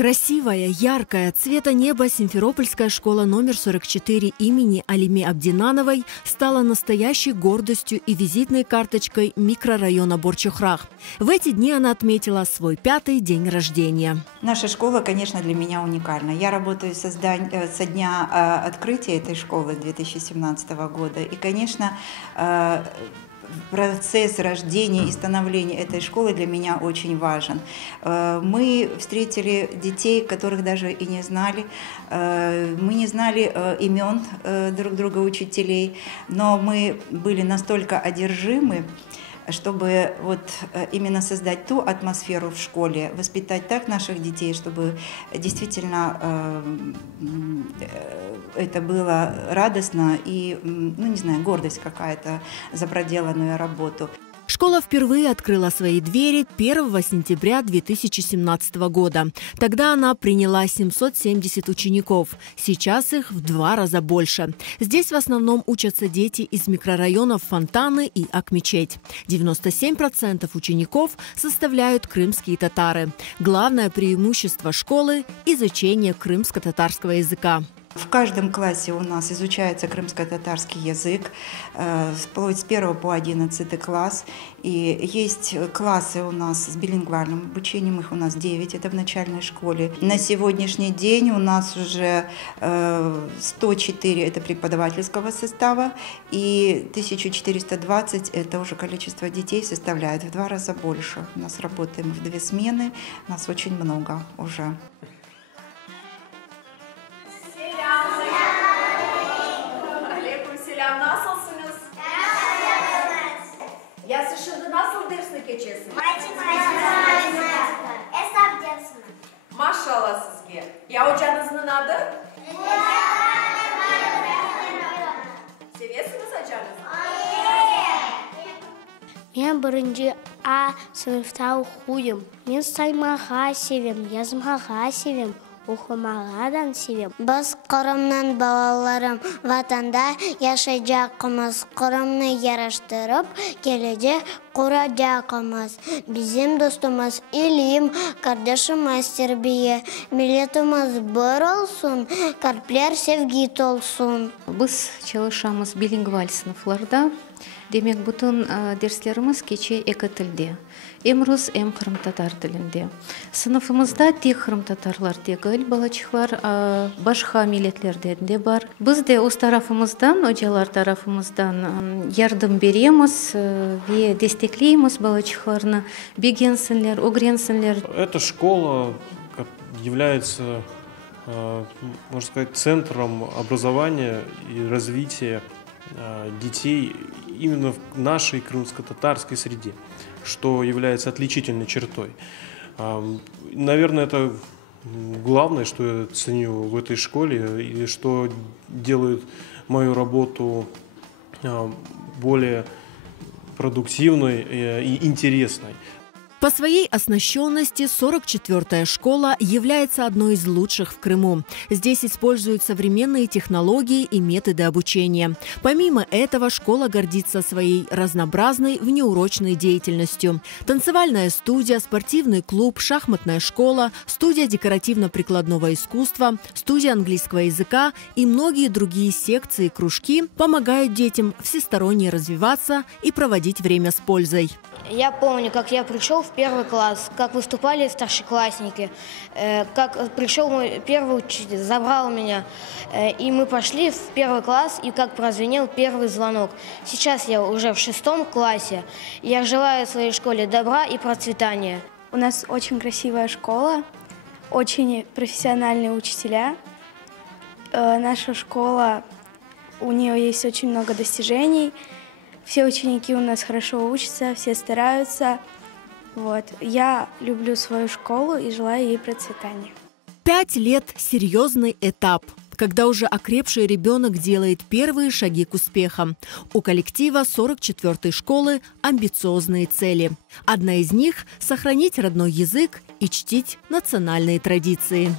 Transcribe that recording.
Красивая, яркая, цвета неба Симферопольская школа номер 44 имени Алиме Абдинановой стала настоящей гордостью и визитной карточкой микрорайона Борчухрах. В эти дни она отметила свой 5-й день рождения. Наша школа, конечно, для меня уникальна. Я работаю со дня открытия этой школы 2017 года. И, конечно, процесс рождения и становления этой школы для меня очень важен. Мы встретили детей, которых даже и не знали. Мы не знали имен друг друга, учителей, но мы были настолько одержимы, чтобы вот именно создать ту атмосферу в школе, воспитать так наших детей, чтобы действительно это было радостно и, не знаю, гордость какая-то за проделанную работу. Школа впервые открыла свои двери 1 сентября 2017 года. Тогда она приняла 770 учеников. Сейчас их в 2 раза больше. Здесь в основном учатся дети из микрорайонов Фонтаны и Акмечеть. 97% учеников составляют крымские татары. Главное преимущество школы – изучение крымско-татарского языка. В каждом классе у нас изучается крымско-татарский язык, вплоть с 1 по 11 класс. И есть классы у нас с билингвальным обучением, их у нас 9, это в начальной школе. На сегодняшний день у нас уже 104 это преподавательского состава, и 1420 это уже количество детей составляет в 2 раза больше. У нас работаем в 2 смены, нас очень много уже. Yazışında nasıl dersini geçesiniz? Matematika. Hesap dersini. Maşallah sizge. Ya hocanızın adı? Seviyorsunuz hocanızı? Мен бірінші А сыныфта оқуым. Мен саймаға севем, yazmaға севем, оқымағадан севем. Біз Қырымның балаларым ватанда яшайжақымыз. Қырымны яраштырып, келеде құрajақымыз. Bizim dostumuz İlim, kardeşimiz terbiye. Milletimiz bir olsun, kalpler sevgi olsun. Biz çalışamыз билингваль сыныфларда. Демек, бүтін дерслеріміз кече екі тілде. Эм рус, эм қырым-татар тілінде. Сыныфымызда тек қырым-татарлар тегіл балачықлар, башқа милетлерде бар. Біз де өз тарафымыздан, өжалар тарафымыздан ярдым береміз, ве дестеклейміз балачықларны, бегенсінлер, огренсінлер. Эта школа является, можно сказать, центром образования и развития детей именно в нашей крымско-татарской среде, что является отличительной чертой. Наверное, это главное, что я ценю в этой школе и что делает мою работу более продуктивной и интересной. По своей оснащенности 44-я школа является одной из лучших в Крыму. Здесь используют современные технологии и методы обучения. Помимо этого, школа гордится своей разнообразной внеурочной деятельностью. Танцевальная студия, спортивный клуб, шахматная школа, студия декоративно-прикладного искусства, студия английского языка и многие другие секции и кружки помогают детям всесторонне развиваться и проводить время с пользой. Я помню, как я пришел в 1 класс, как выступали старшеклассники, как пришел мой первый учитель, забрал меня, и мы пошли в 1 класс, и как прозвенел первый звонок. Сейчас я уже в 6 классе, я желаю своей школе добра и процветания. У нас очень красивая школа, очень профессиональные учителя. Наша школа, у нее есть очень много достижений. Все ученики у нас хорошо учатся, все стараются. Вот. Я люблю свою школу и желаю ей процветания. 5 лет – серьезный этап, когда уже окрепший ребенок делает первые шаги к успехам. У коллектива 44-й школы амбициозные цели. Одна из них – сохранить родной язык и чтить национальные традиции.